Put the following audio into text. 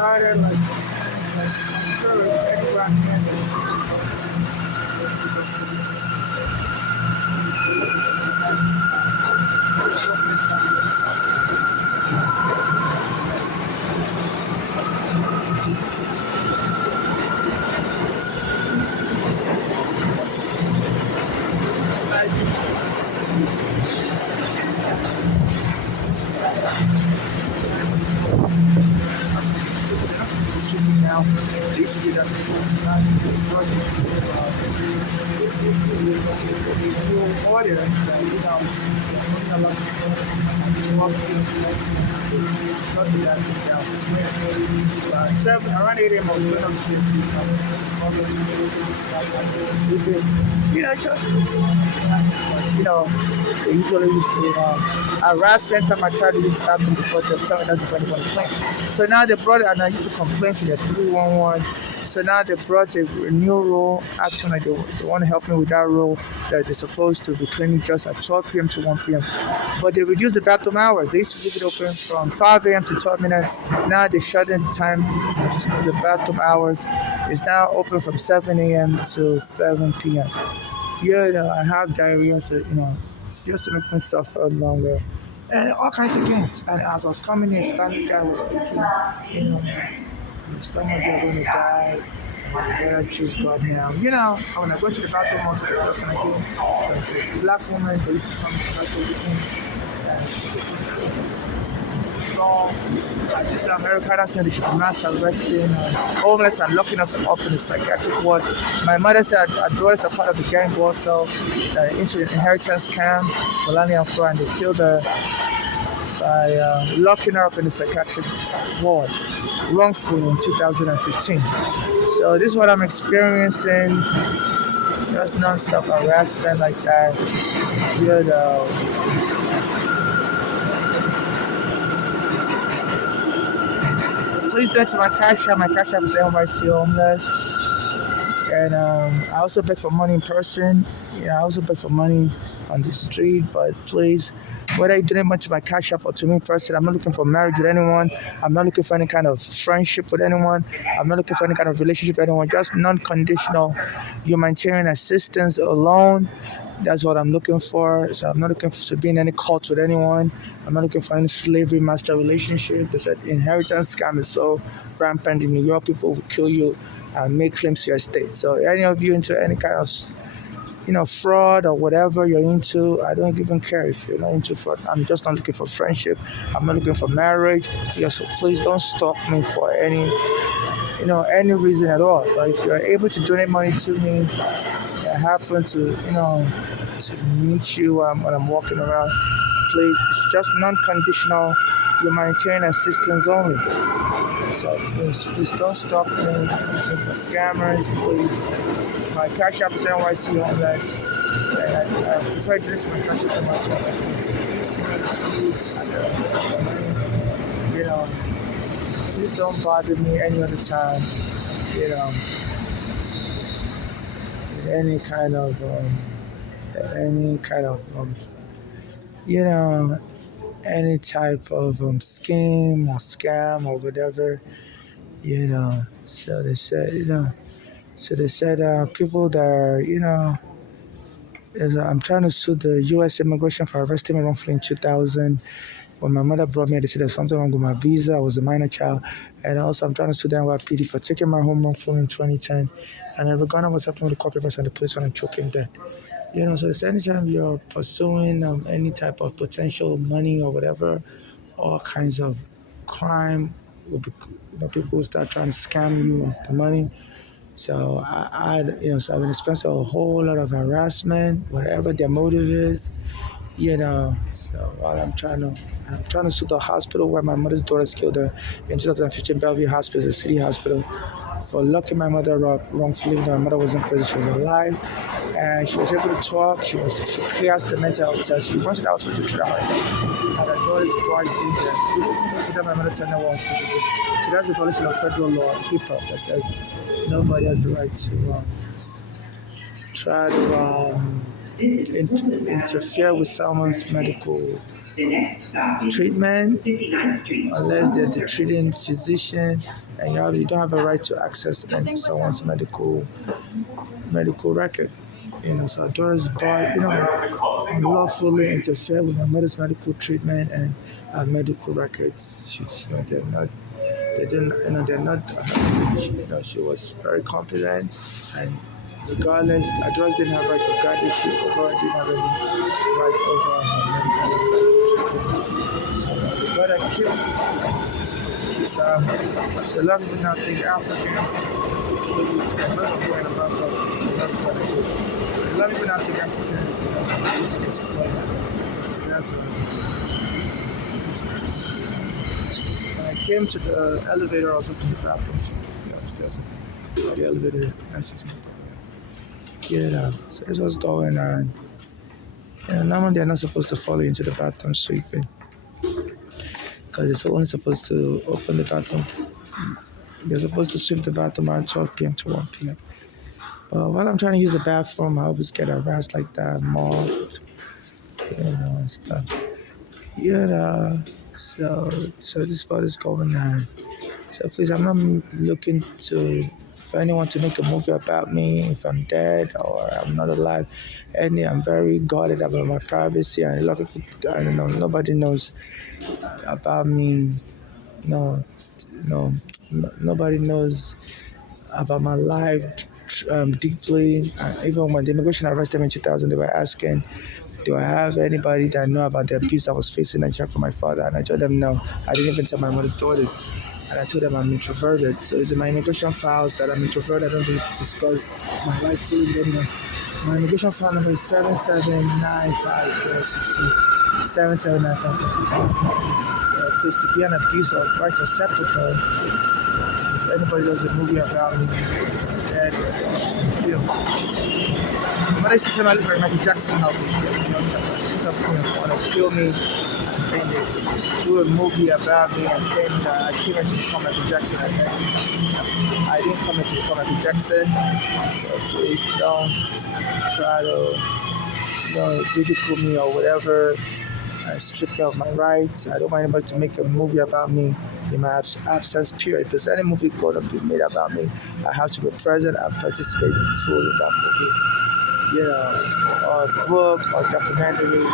started like anywhere. Now, they used to do that before. Now, you order that, a lot of people, swap things, not do that down. 7, around 8 a.m. I was going upstairs to, they usually used to harass anytime I tried to use the bathroom before they tell me that's if anyone complain. So now they brought it, and I used to complain to the 311. So now they brought a new rule. Actually, they want to help me with that rule that they're supposed to be cleaning just at 12 p.m. to 1 p.m. But they reduced the bathroom hours. They used to leave it open from 5 a.m. to 12 minutes. Now they shut in the time. The bathroom hours is now open from 7 a.m. to 7 p.m. I have diarrhea, so it's just to make me suffer longer. And all kinds of things. And as I was coming in, Spanish guy was speaking, some of you are going to die. You better choose God now. When I go to the bathroom, also when I go, there's a black woman, they used to come to the bathroom with me. Strong. This Americana said they should be mass arresting homeless and locking us up in the psychiatric ward. My mother said our daughters are part of the gang also, into the inheritance scam, Melania and Fro, and they killed her by locking her up in the psychiatric ward wrongfully in 2015. So this is what I'm experiencing. Just non-stop harassment like that. Please donate to my cash app. My cash app is NYC Homeless. And I also beg for money in person. I also beg for money on the street. But please, whether you donate much to my cash app or to me in person, I'm not looking for marriage with anyone. I'm not looking for any kind of friendship with anyone. I'm not looking for any kind of relationship with anyone. Just non-conditional humanitarian assistance alone. That's what I'm looking for. So I'm not looking to be in any cult with anyone. I'm not looking for any slavery master relationship. They said inheritance scam is so rampant in New York. People will kill you and make claims to your estate. So any of you into any kind of fraud or whatever you're into, I don't even care if you're not into fraud. I'm just not looking for friendship. I'm not looking for marriage. So please don't stop me for any reason at all. But if you're able to donate money to me, I happen to meet you when I'm walking around. Please, it's just non-conditional humanitarian assistance only. So please don't stop me. It's for scammers, please. My cash app is NYC Homeless. I prefer to list my cash app to myself. Please don't bother me any other time. With any kind of any type of scheme or scam or whatever. So they said people that are I'm trying to sue the U.S. immigration for arresting me wrongfully in 2000. When my mother brought me, they said there's something wrong with my visa. I was a minor child. And also, I'm trying to sue the NYPD for taking my home wrongfully in 2010. And I regarded what's happening with the court papers and the police when I'm choking dead. So it's anytime you're pursuing any type of potential money or whatever, all kinds of crime, people will start trying to scam you with the money. So so I've been experiencing a whole lot of harassment, whatever their motive is. So I'm trying to sue the hospital where my mother's daughters killed her in 2015, Bellevue Hospital, the city hospital, for locking my mother up wrongfully. My mother was in prison, she was alive, and she was able to talk. She passed the mental health test. She went to the hospital 2 hours, and her daughter's brought in there. We didn't know my mother turned her was physical. So that's the violation of federal law, HIPAA, that says nobody has the right to try to interfere with someone's medical treatment unless they're the treating physician, and you don't have a right to access someone's medical record. So our daughters brought, unlawfully interfere with my mother's medical treatment and medical records. She's, they didn't, they're not, she was very competent, and regardless, our daughters didn't have right of guardianship over, didn't have any right over her medical treatment. So the brother killed. So a lot of people now think Africans kill you. I'm not going about that. A lot of people now think Africans, using exploit. So that's when I came to the elevator, also from the bathroom, she was upstairs. The elevator, that's just so this was going on. Normally they're not supposed to follow you into the bathroom sweeping, because they're only supposed to open the bathroom. They're supposed to sweep the bathroom around 12 p.m. to 1 p.m. But while I'm trying to use the bathroom, I always get harassed like that, mobbed, and stuff. So this is what is going on. So please, I'm not looking for anyone to make a movie about me if I'm dead or I'm not alive. I'm very guarded about my privacy, and a lot of people, I don't know, nobody knows about me. Nobody knows about my life deeply. Even when the immigration arrested me in 2000, they were asking, do I have anybody that know about the abuse I was facing in Nigeria from my father? And I told them no. I didn't even tell my mother's daughters. And I told them I'm introverted. So it's in my immigration files that I'm introverted. I don't really discuss my life fully with anyone. My immigration file number is 7795460. 7795460. So please, to be an abuse of right of sepulchre, if anybody does a movie about me, if I'm dead or if I'm killed. When I used to tell my little Michael Jackson house, some people want to kill me, and they do a movie about me, and claim that I came in to become Michael Jackson. I didn't come in to become Michael Jackson, so please don't try to ridicule me or whatever, strip me of my rights. I don't want anybody to make a movie about me in my absence, period. If there's any movie going to be made about me, I have to be present and participate fully in that movie. Or book or documentaries.